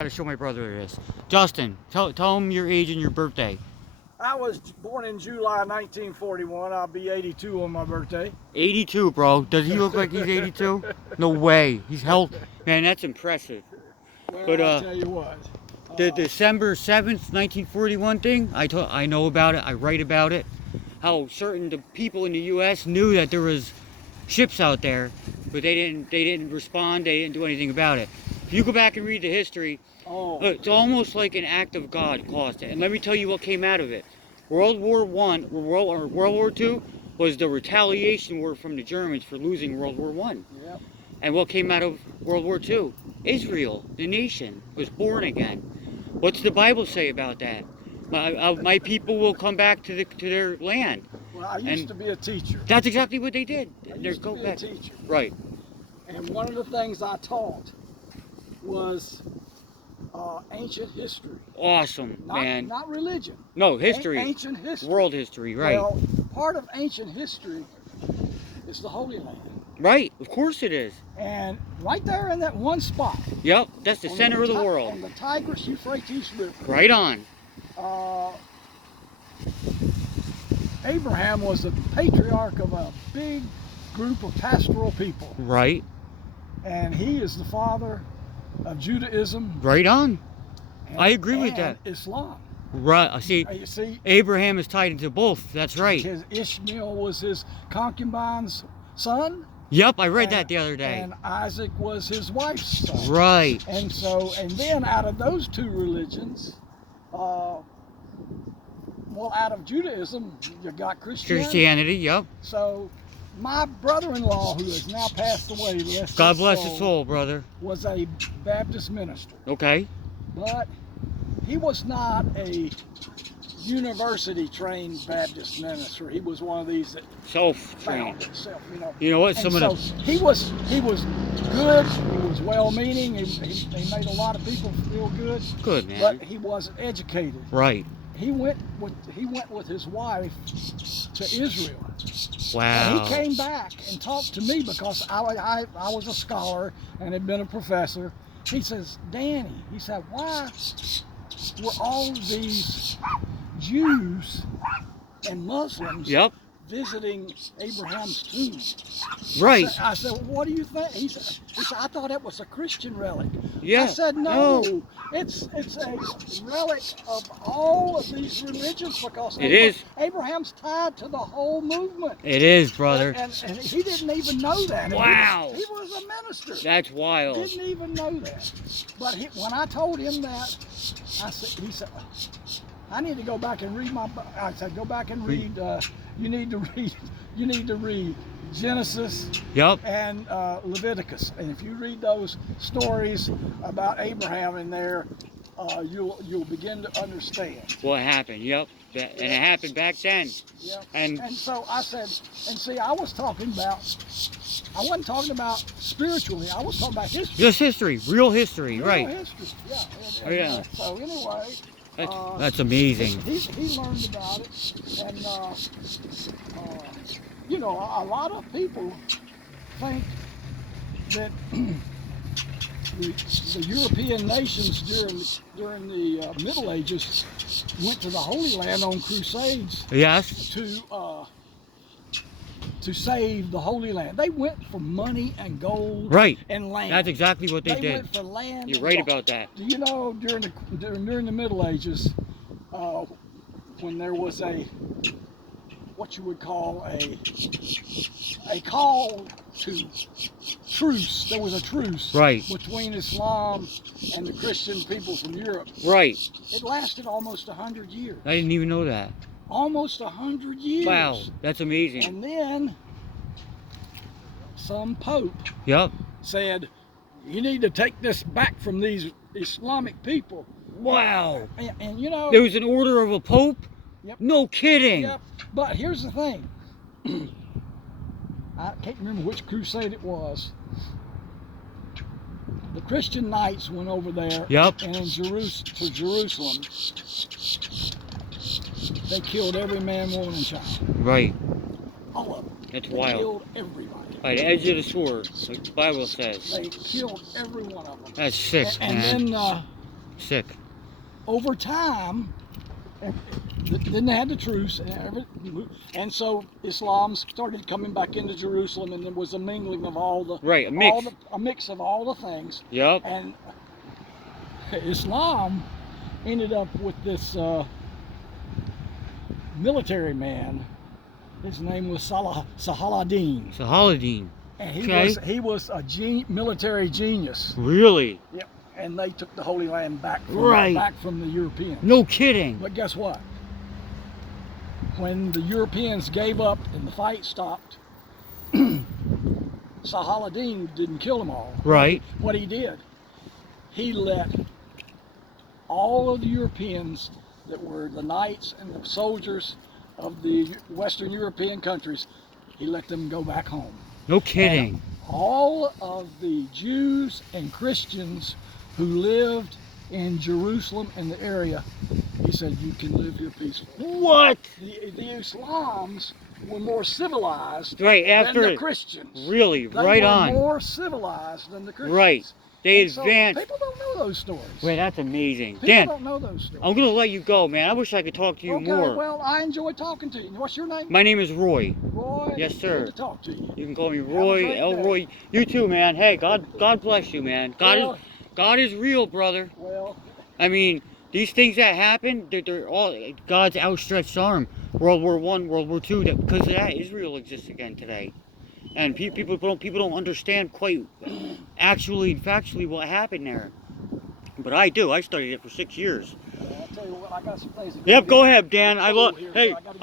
Gotta show my brother this. Justin, tell him your age and your birthday. I was born in July 1941. I'll be 82 on my birthday. 82, bro. Does he look like he's 82? No way. He's healthy. Man, that's impressive. Well, But I'll tell you what. the December 7th, 1941 thing, I know about it. I write about it. How certain the people in the U.S. knew that there was ships out there, but they didn't respond. They didn't do anything about it. If you go back and read the history, it's almost like an act of God caused it. And let me tell you what came out of it. World War II was the retaliation war from the Germans for losing World War I. Yep. And what came out of World War II? Israel, the nation, was born again. What's the Bible say about that? My people will come back to their land. Well, I used to be a teacher. That's exactly what they did. I used to be a teacher. Right. And one of the things I taught was ancient history. Awesome, man. Not religion. No, history. Ancient history. World history, right. Well, part of ancient history is the Holy Land. Right, of course it is. And right there in that one spot. Yep, that's the center of the world. On the Tigris-Euphrates River. Right on. Abraham was the patriarch of a big group of pastoral people. Right. And he is the father of Judaism. Right on. I agree with that. Islam. Right. See, Abraham is tied into both. That's right. Ishmael was his concubine's son. Yep, I read that the other day. And Isaac was his wife's son. Right. And then out of those two religions, well, out of Judaism, you got Christianity. Christianity, yep. So my brother-in-law, who has now passed away, God bless his soul, brother, was a Baptist minister. Okay. But he was not a university-trained Baptist minister. He was one of these that self-trained. You know what? He was good. He was well-meaning. He made a lot of people feel good. Good, man. But he wasn't educated. Right. He went with his wife to Israel. Wow. And he came back and talked to me because I was a scholar and had been a professor. He says, Danny, he said, why were all these Jews and Muslims visiting Abraham's tomb? Right. I said, well, what do you think? He said, I thought it was a Christian relic. Yeah. I said, no. It's a relic of all of these religions because Abraham's tied to the whole movement. It is, brother. And he didn't even know that. Wow. He was a minister. That's wild. Didn't even know that. But when I told him that, he said, I need to go back and read my. I said, go back and read. You need to read Genesis and Leviticus. And if you read those stories about Abraham in there, you'll begin to understand what happened. Yep. And it happened back then. Yep. And so I said, and see, I wasn't talking about spiritually. I was talking about history. Just history, real history, right? Real history. Yeah. Yeah. So anyway. That's amazing. He learned about it, and you know, a lot of people think that the European nations during the Middle Ages went to the Holy Land on crusades. Yes. To save the Holy Land. They went for money and gold and land. That's exactly what they did. They went for land. You're right about that. Do you know during the Middle Ages, when there was what you would call a call to truce. There was a truce between Islam and the Christian people from Europe. Right. It lasted almost 100 years. I didn't even know that. Almost 100 years. Wow, that's amazing. And then some pope said, you need to take this back from these Islamic people. Wow. And you know, there was an order of a pope? Yep. No kidding. Yep. But here's the thing. I can't remember which crusade it was. The Christian knights went over there and in Jerusalem. They killed every man, woman, and child. Right. All of them. That's they wild. Killed everybody. By the edge of the sword, like the Bible says. They killed every one of them. That's sick, and man. then Sick. Over time, then they had the truce, and so Islam started coming back into Jerusalem, and there was a mingling of all the Right, a mix. a mix of all the things. Yep. And Islam ended up with this military man. His name was Saladin, Saladin. and Okay. he was a military genius. Really? Yep. And they took the Holy Land back from the Europeans. No kidding. But guess what? When the Europeans gave up and the fight stopped, Saladin didn't kill them all. Right. What he did, he let all of the Europeans that were the knights and the soldiers of the Western European countries, he let them go back home. No kidding. All of the Jews and Christians who lived in Jerusalem and the area, he said, you can live here peacefully. What? The Islams were more civilized Right than after the it. Christians. Really, They right were on. more civilized than the Christians. Right. They And so advanced. people don't know those stories. Wait, that's amazing. People Dan, don't know those stories. I'm gonna let you go, man. I wish I could talk to you Okay, more. well, I enjoy talking to you. What's your name? My name is Roy. Roy. Yes, sir. Good to talk to you. You can call me a Roy, great Elroy. You too, man. Hey, God bless you, man. Well- God is real, brother. Well, I mean, these things that happen, they're all God's outstretched arm. World War I, World War II, because of that, Israel exists again today. And people don't understand quite actually, factually what happened there. But I do. I studied it for 6 years. I'll tell you what, I got some things to Yep, go ahead, Dan. I love. Here, Hey. I gotta